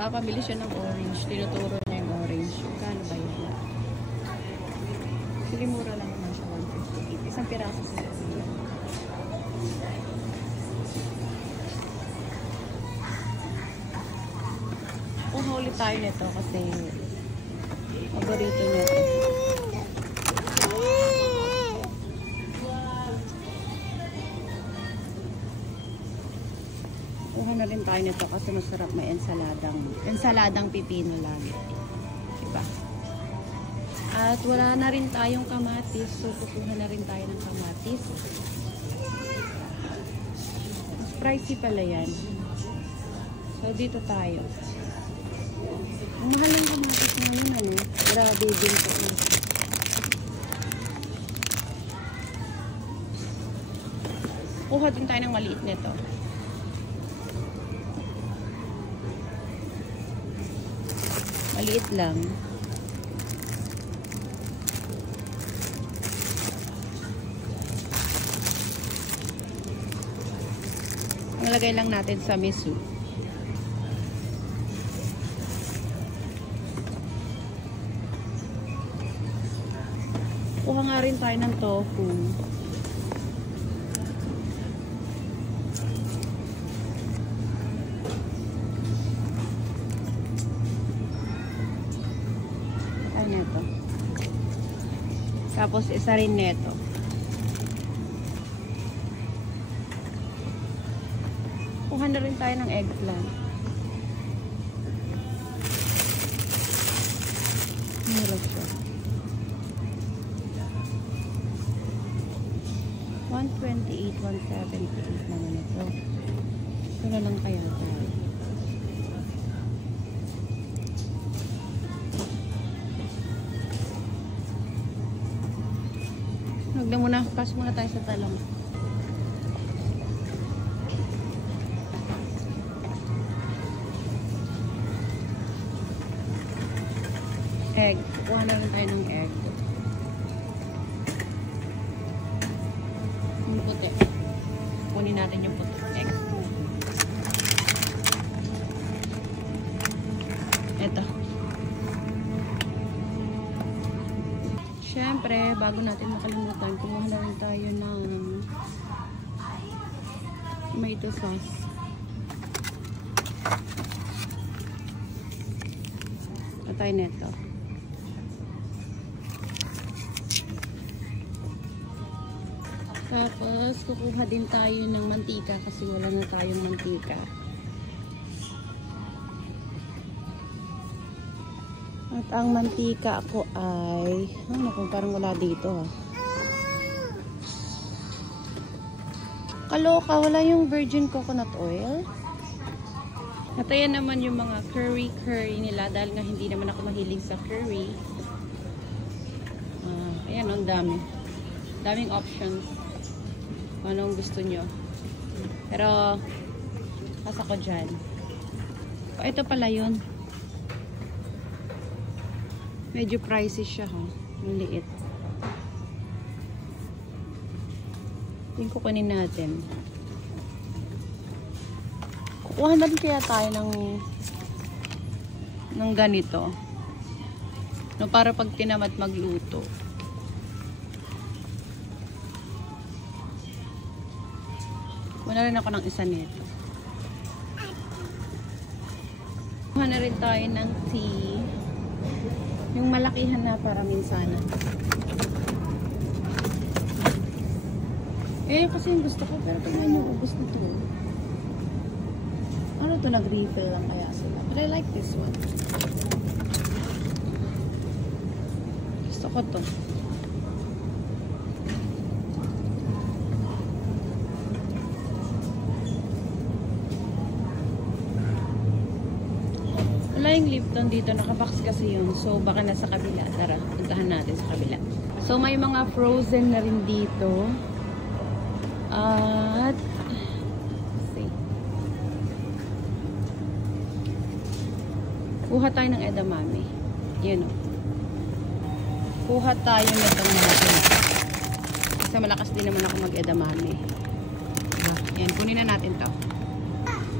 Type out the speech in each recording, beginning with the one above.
Nagpapabili siya ng orange. Tinuturo niya yung orange. Kano ba yun? Sige, mura lang naman siya. 158. Isang piraso sa siya. Kuha ulit tayo nito kasi paborito niya ito. Kuha na rin tayo nito kasi masarap, may ensaladang pipino lagi. Diba? At wala na rin tayong kamatis. So, kukuha na rin tayo ng kamatis. Mas pricey pala yan. So, dito tayo. Ang mahal ng kamatis ngayon, ano? Grabe din po. Kuha din tayo ng maliit nito. Maliit lang. Ang lagay lang natin sa miso. Kuha nga rin tayo ng tofu. Neto. Tapos isa rin neto. Kuha na rin tayo ng eggplant. Mura siya. 128, 178 naman ito. Ito na lang kaya tayo. Huwag na muna. Pass muna tayo sa talong. Egg. Kuha na rin tayo ng egg. Yung puti. Kunin natin yung puti. Egg. Ito. Siyempre, bago natin makalimutan, kumuha na rin tayo ng tomato sauce. Patay neto. Tapos, kukuha din tayo ng mantika kasi wala na tayong mantika. At ang mantika ko ay, parang wala dito ha. Kaloka, wala yung virgin coconut oil. At ayan naman yung mga curry nila dahil nga hindi naman ako mahilig sa curry. Ayan, ang dami. Daming options. Anong gusto nyo. Pero, kasa ko dyan. Ito pala yun. Medyo pricey siya ha. Ang liit. Tingin ko kunin natin. Kukuha na din kaya tayo ng ganito. No, para pag tinamad magluto. Kuha rin ako ng isa nito. Kuha na rin tayo ng tea. Yung malakihan na para minsana. Kasi yung gusto ko. Pero tingnan yung ubos nito. Ano to, nag-refill lang kaya sila. But I like this one. Gusto ko to. Wala yung Lipton dito, nakabox kasi yun. So, baka nasa kabila. Tara, puntahan natin sa kabila. So, may mga frozen na rin dito. At, see. Kuha tayo ng edamame. Yan o. Kuha tayo nitong natin. Kasi malakas din naman ako mag-edamame. Yan, kunin na natin to.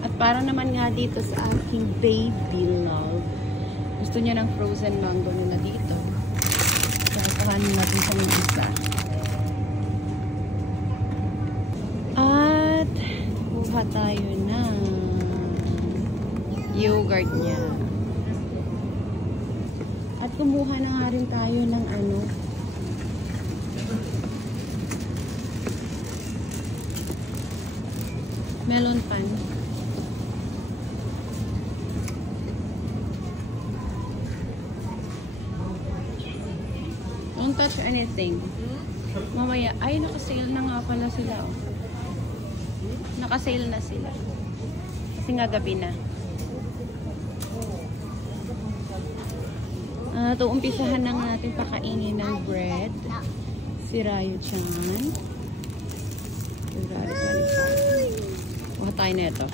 At Para naman nga dito sa aking baby love. Gusto niya ng frozen mango na dito. Kakahanin natin sa mga isa. At kuha tayo ng yogurt niya. At kumuha na nga rin tayo ng ano, melon pan. Don't touch anything. Mamaya, ay naka-sale na nga pala sila. Oh. Naka-sale na sila. Kasi nga gabi na. Ito, umpisahan na natin pakainin ng bread. Si Rayo-chan. February 25. Kuha tayo na ito.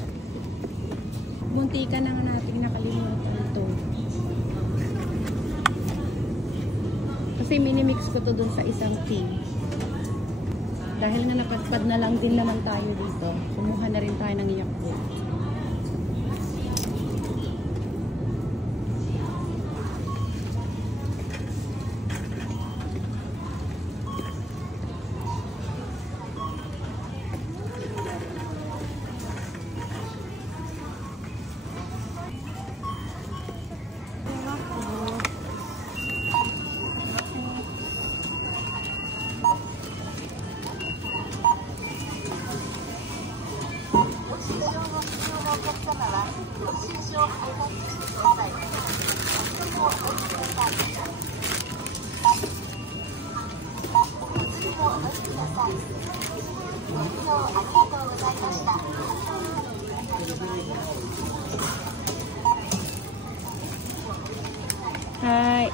Muntika na nga natin nakalimutan ito. Kasi minimix ko to dun sa isang tea. Dahil nga napadpad na lang din naman tayo dito. Kumuha na rin tayo ng Yakult. Hi.